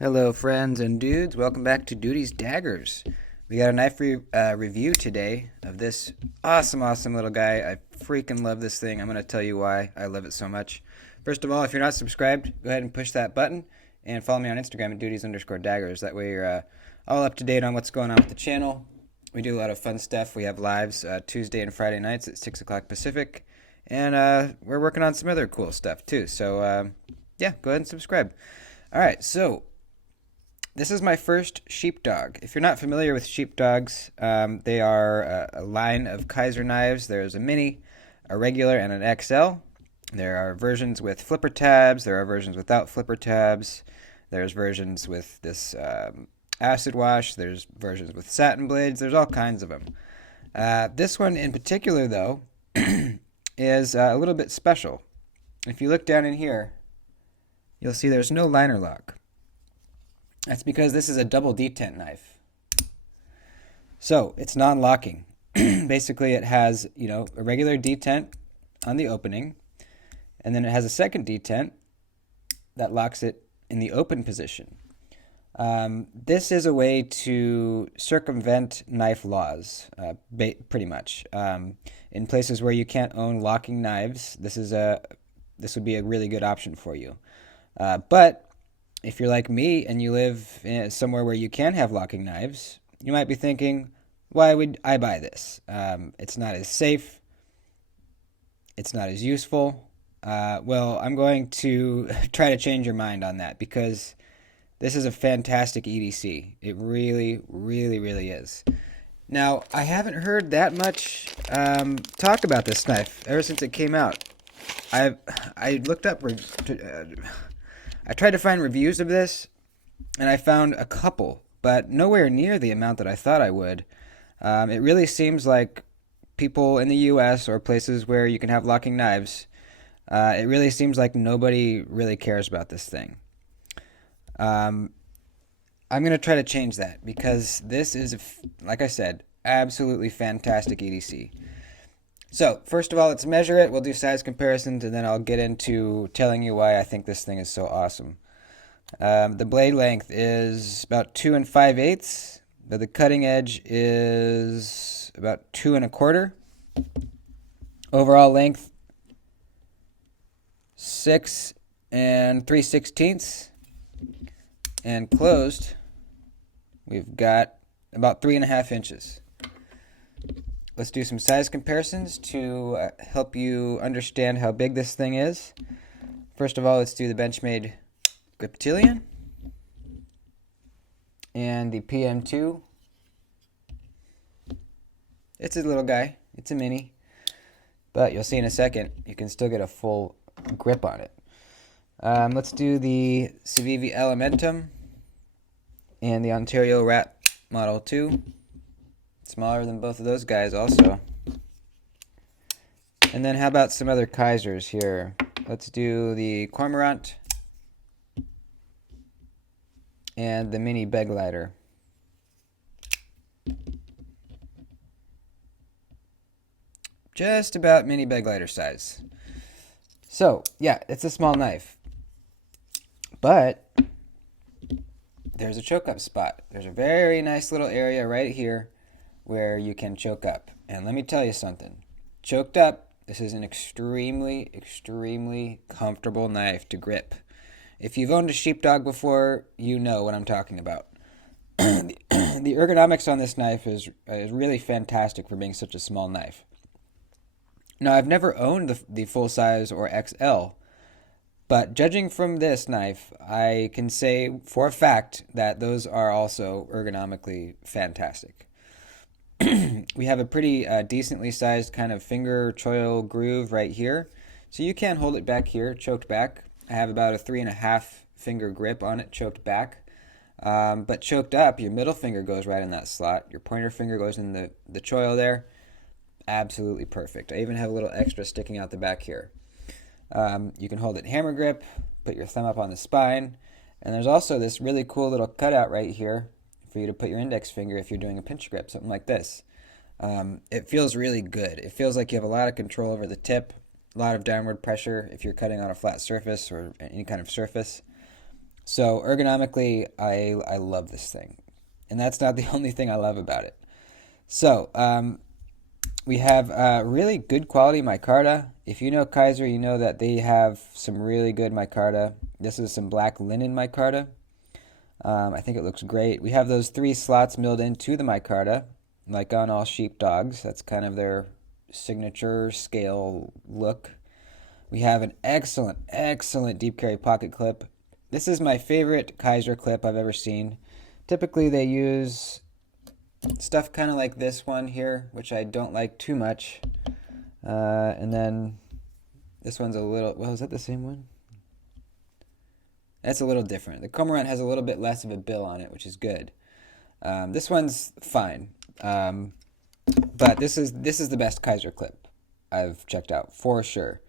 Hello, friends and dudes. Welcome back to Duty's Daggers. We got a knife review today of this awesome little guy. I freaking love this thing. I'm going to tell you why I love it so much. First of all, if you're not subscribed, go ahead and push that button and follow me on Instagram at duties_daggers. That way you're all up to date on what's going on with the channel. We do a lot of fun stuff. We have lives Tuesday and Friday nights at 6 o'clock Pacific. And we're working on some other cool stuff too. So, yeah, go ahead and subscribe. All right, so this is my first Sheepdog. If you're not familiar with Sheepdogs, they are a line of Kizer knives. There's a mini, a regular, and an XL. There are versions with flipper tabs. There are versions without flipper tabs. There's versions with this acid wash. There's versions with satin blades. There's all kinds of them. This one in particular, though, is a little bit special. If you look down in here, you'll see there's no liner lock. That's because this is a double detent knife. So it's non-locking. Basically, it has, a regular detent on the opening, and then it has a second detent that locks it in the open position. This is a way to circumvent knife laws, pretty much. In places where you can't own locking knives, this would be a really good option for you. But if you're like me and you live somewhere where you can have locking knives, you might be thinking, why would I buy this? It's not as safe. It's not as useful. Well, I'm going to try to change your mind on that because this is a fantastic EDC. It really, really, really is. Now, I haven't heard that much talk about this knife ever since it came out. I looked up... I tried to find reviews of this, and I found a couple, but nowhere near the amount that I thought I would. It really seems like people in the U.S. or places where you can have locking knives, it really seems like nobody really cares about this thing. I'm going to try to change that because this is, like I said, absolutely fantastic EDC. So, first of all, let's measure it. We'll do size comparisons, and then I'll get into telling you why I think this thing is so awesome. The blade length is about 2 5/8, but the cutting edge is about 2 1/4. Overall length, 6 3/16. And closed, we've got about 3.5 inches. Let's do some size comparisons to help you understand how big this thing is. First of all, let's do the Benchmade Griptilian and the PM2. It's a little guy. It's a mini. But you'll see in a second, you can still get a full grip on it. Let's do the Civivi Elementum and the Ontario Rat Model 2. Smaller than both of those guys also. And then how about some other Kizers here? Let's do the Cormorant and the Mini Beglider. Just about Mini Beglider size. So, yeah, it's a small knife. But there's a choke up spot. There's a very nice little area right here where you can choke up. And let me tell you something. Choked up, this is an extremely, extremely comfortable knife to grip. If you've owned a Sheepdog before, you know what I'm talking about. The ergonomics on this knife is really fantastic for being such a small knife. Now, I've never owned the full size or XL, but judging from this knife, I can say for a fact that those are also ergonomically fantastic. We have a pretty decently sized kind of finger choil groove right here. So you can hold it back here, choked back. I have about a 3.5 finger grip on it, choked back. But choked up, your middle finger goes right in that slot. Your pointer finger goes in the choil there. Absolutely perfect. I even have a little extra sticking out the back here. You can hold it hammer grip, put your thumb up on the spine. And there's also this really cool little cutout right here for you to put your index finger if you're doing a pinch grip, something like this. It feels really good. It feels like you have a lot of control over the tip, a lot of downward pressure if you're cutting on a flat surface or any kind of surface. So ergonomically, I love this thing. And that's not the only thing I love about it. So, we have really good quality micarta. If you know Kizer, you know that they have some really good micarta. This is some black linen micarta. I think it looks great. We have those 3 slots milled into the micarta, like on all sheepdogs. That's kind of their signature scale look. We have an excellent, excellent deep carry pocket clip. This is my favorite Kizer clip I've ever seen. Typically they use stuff kind of like this one here, which I don't like too much. And then this one's a little, well, is that the same one? That's a little different. The Cormorant has a little bit less of a bill on it, which is good. This one's fine. But this is the best Kizer clip I've checked out for sure.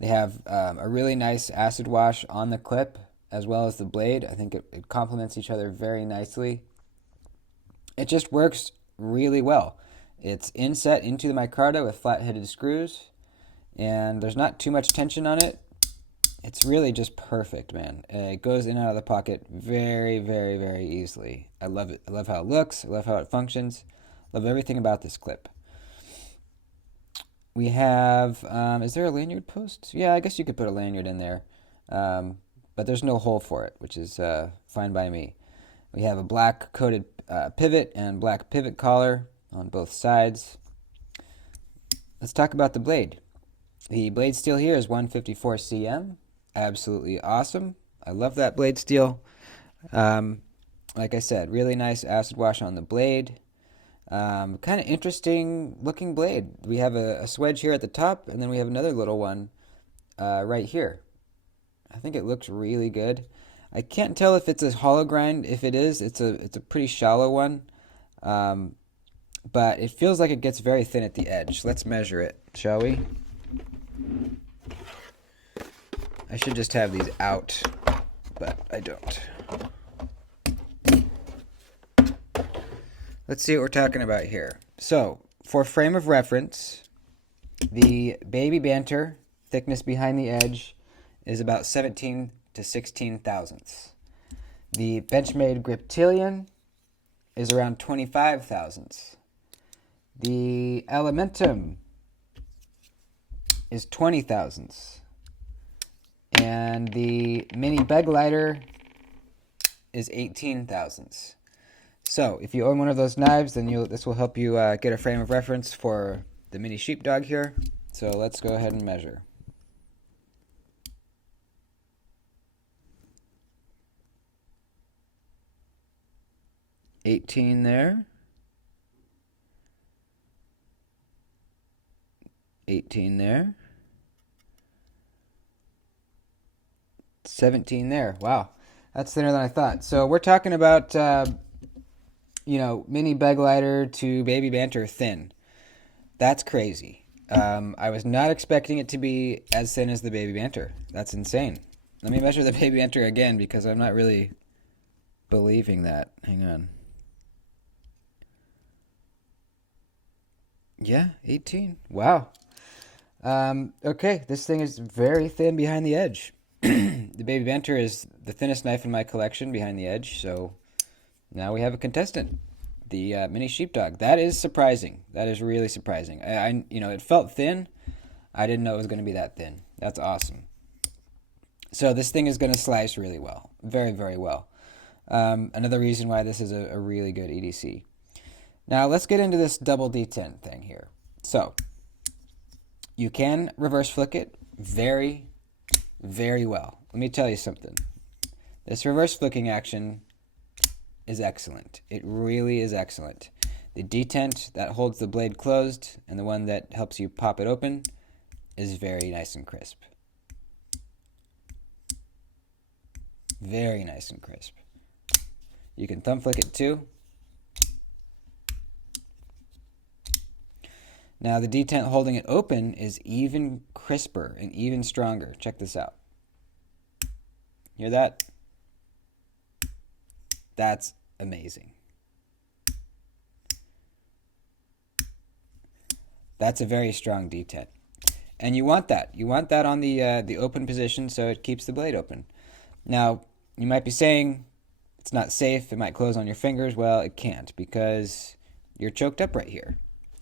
They have a really nice acid wash on the clip as well as the blade. I think it complements each other very nicely. It just works really well. It's inset into the micarta with flat-headed screws, and there's not too much tension on it. It's really just perfect, man. It goes in and out of the pocket very, very, very easily. I love it. I love how it looks. I love how it functions. I love everything about this clip. We have, is there a lanyard post? Yeah, I guess you could put a lanyard in there. But there's no hole for it, which is fine by me. We have a black coated pivot and black pivot collar on both sides. Let's talk about the blade. The blade steel here is 154 cm. Absolutely awesome. I love that blade steel. Like I said, really nice acid wash on the blade. Kind of interesting looking blade. We have a swedge here at the top, and then we have another little one right here. I think it looks really good. I can't tell if it's a hollow grind. If it is, it's a pretty shallow one. But it feels like it gets very thin at the edge. Let's measure it, shall we? I should just have these out, but I don't. Let's see what we're talking about here. So, for frame of reference, the Baby Banter thickness behind the edge is about 17 to 16 thousandths. The Benchmade Griptilian is around 25 thousandths. The Elementum is 20 thousandths. And the Mini Beg Lighter is 18 thousandths. So, if you own one of those knives, then this will help you get a frame of reference for the Mini Sheepdog here. So, let's go ahead and measure. 18 there. 18 there. 17 there. Wow. That's thinner than I thought. So we're talking about, mini beg lighter to Baby Banter thin. That's crazy. I was not expecting it to be as thin as the Baby Banter. That's insane. Let me measure the Baby Banter again because I'm not really believing that. Hang on. Yeah, 18. Wow. Okay, this thing is very thin behind the edge. The Baby Banter is the thinnest knife in my collection behind the edge, so now we have a contestant, the Mini Sheepdog. That is surprising. That is really surprising. It felt thin. I didn't know it was going to be that thin. That's awesome. So this thing is going to slice really well, very, very well. Another reason why this is a really good EDC. Now let's get into this double detent thing here. So you can reverse flick it very, very well. Let me tell you something. This reverse flicking action is excellent. It really is excellent. The detent that holds the blade closed and the one that helps you pop it open is very nice and crisp. Very nice and crisp. You can thumb flick it too. Now the detent holding it open is even crisper and even stronger. Check this out. Hear that? That's amazing. That's a very strong detent. And you want that. You want that on the open position so it keeps the blade open. Now, you might be saying it's not safe, it might close on your fingers. Well, it can't because you're choked up right here.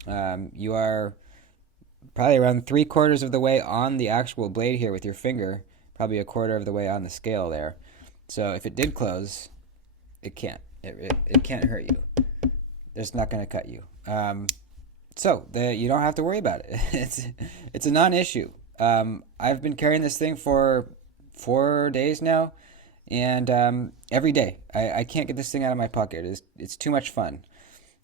You are probably around 3/4 of the way on the actual blade here with your finger, probably 1/4 of the way on the scale there. So if it did close, it can't. It can't hurt you. It's not going to cut you. You don't have to worry about it. It's a non-issue. I've been carrying this thing for 4 days now, and every day I can't get this thing out of my pocket. It's too much fun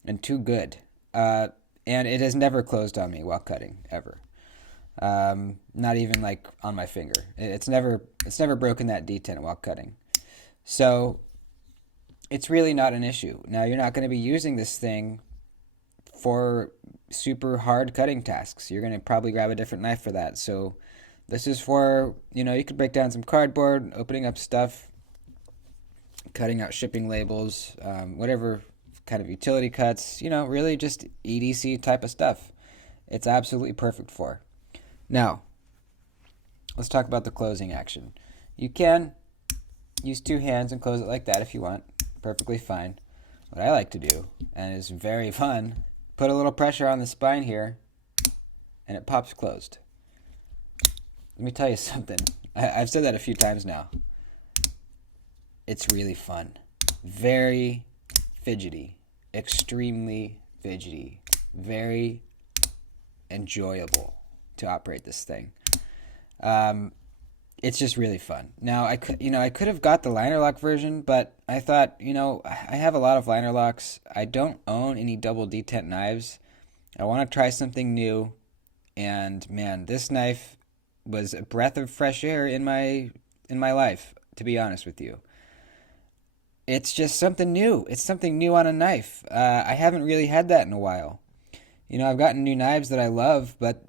and too good. And it has never closed on me while cutting ever. Not even like on my finger. It's never broken that detent while cutting. So it's really not an issue. Now you're not going to be using this thing for super hard cutting tasks. You're going to probably grab a different knife for that. So this is for, you could break down some cardboard, opening up stuff, cutting out shipping labels, whatever kind of utility cuts, really just EDC type of stuff. It's absolutely perfect for. Now, let's talk about the closing action. You can use 2 hands and close it like that if you want. Perfectly fine. What I like to do, and is very fun, put a little pressure on the spine here, and it pops closed. Let me tell you something. I've said that a few times now. It's really fun. Very fidgety. Extremely fidgety. Very enjoyable to operate this thing. It's just really fun. Now, I could have got the liner lock version, but I thought, I have a lot of liner locks. I don't own any double detent knives. I want to try something new, and man, this knife was a breath of fresh air in my life, to be honest with you. It's just something new. It's something new on a knife. I haven't really had that in a while. I've gotten new knives that I love, but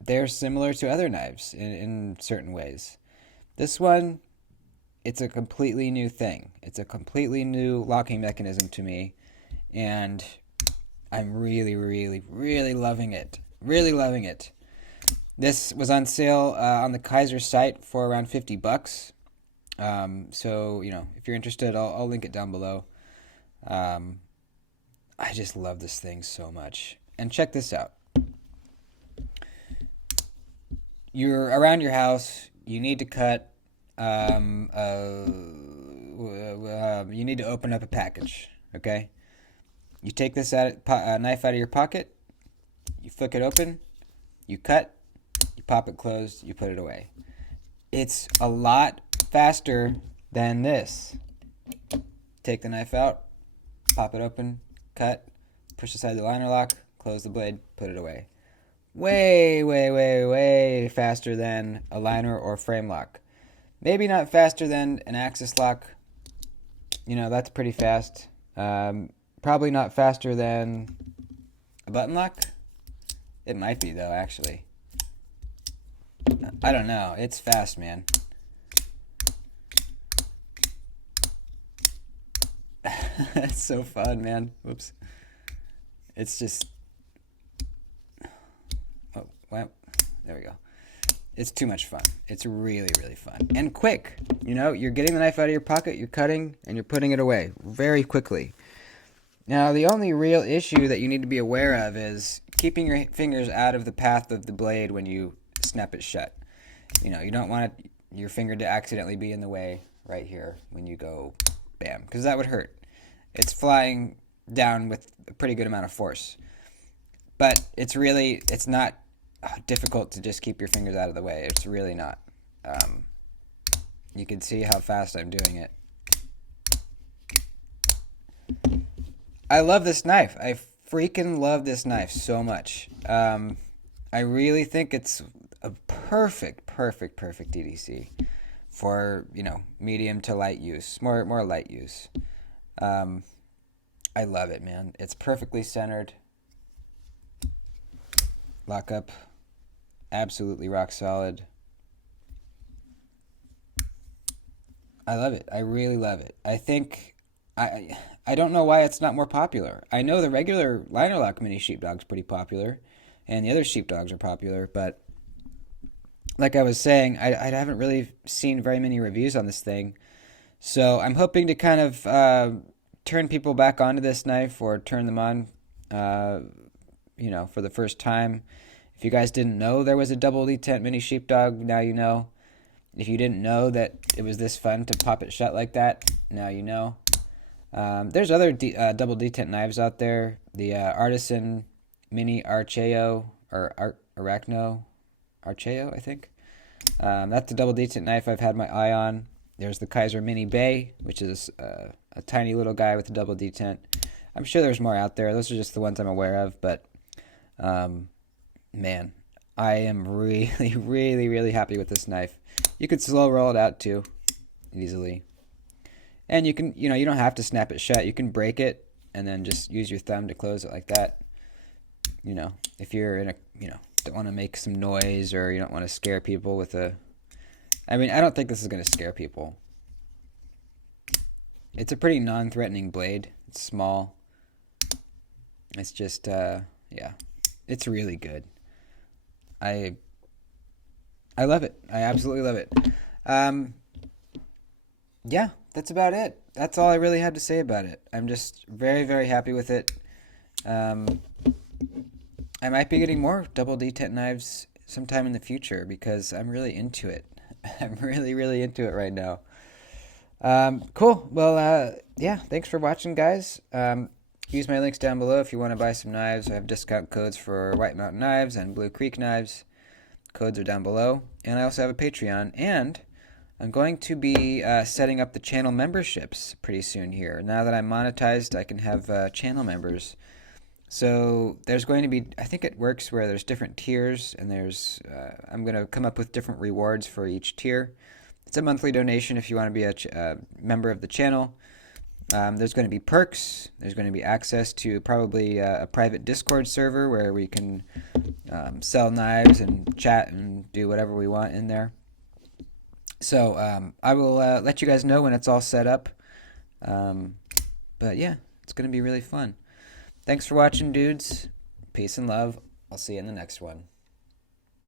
they're similar to other knives in certain ways. This one, it's a completely new thing. It's a completely new locking mechanism to me, and I'm really, really, really loving it. Really loving it. This was on sale on the Kizer site for around $50. So, if you're interested, I'll link it down below. I just love this thing so much. And check this out. You're around your house, you need to cut, you need to open up a package, okay? You take this knife out of your pocket, you flick it open, you cut, you pop it closed, you put it away. It's a lot faster than this. Take the knife out, pop it open, cut, push aside the liner lock, close the blade, put it away. Way, way, way, way faster than a liner or frame lock. Maybe not faster than an axis lock. That's pretty fast. Probably not faster than a button lock. It might be, though, actually. I don't know. It's fast, man. It's so fun, man. Whoops. It's just... Oh, well, there we go. It's too much fun. It's really, really fun. And quick. You're getting the knife out of your pocket, you're cutting, and you're putting it away very quickly. Now, the only real issue that you need to be aware of is keeping your fingers out of the path of the blade when you snap it shut. You don't want your finger to accidentally be in the way right here when you go bam, because that would hurt. It's flying down with a pretty good amount of force. But it's not difficult to just keep your fingers out of the way. It's really not. You can see how fast I'm doing it. I love this knife. I freaking love this knife so much. I really think it's a perfect EDC for, medium to light use, more light use. I love it, man. It's perfectly centered. Lock up, absolutely rock solid. I love it. I really love it. I think I don't know why it's not more popular. I know the regular liner lock mini Sheepdog's pretty popular, and the other Sheepdogs are popular, but like I was saying, I haven't really seen very many reviews on this thing. So I'm hoping to kind of turn people back onto this knife or turn them on, uh, for the first time. If you guys didn't know there was a double detent mini sheepdog, now you know. If you didn't know that it was this fun to pop it shut like that, now you know. There's other double detent knives out there. The Artisan Mini Archeo or Arachno Archeo, I think. That's a double detent knife I've had my eye on. There's the Kizer Mini Bay, which is a tiny little guy with a double detent. I'm sure there's more out there. Those are just the ones I'm aware of, but man, I am really, really, really happy with this knife. You could slow roll it out too, easily. And you can, you don't have to snap it shut. You can break it and then just use your thumb to close it like that. If you're in a, don't want to make some noise or you don't want to scare people with a, I mean, I don't think this is going to scare people. It's a pretty non-threatening blade. It's small. It's just, yeah, it's really good. I love it. I absolutely love it. Yeah, that's about it. That's all I really had to say about it. I'm just very, very happy with it. I might be getting more double detent knives sometime in the future because I'm really into it. I'm really, really into it right now. Cool. Well, yeah, thanks for watching, guys. Use my links down below if you want to buy some knives. I have discount codes for White Mountain Knives and Blue Creek Knives. Codes are down below. And I also have a Patreon. And I'm going to be setting up the channel memberships pretty soon here. Now that I'm monetized, I can have channel members. So there's going to be, I think it works where there's different tiers, and I'm going to come up with different rewards for each tier. It's a monthly donation if you want to be a member of the channel. There's going to be perks. There's going to be access to probably a private Discord server where we can sell knives and chat and do whatever we want in there. So I will let you guys know when it's all set up. But yeah, it's going to be really fun. Thanks for watching, dudes. Peace and love. I'll see you in the next one.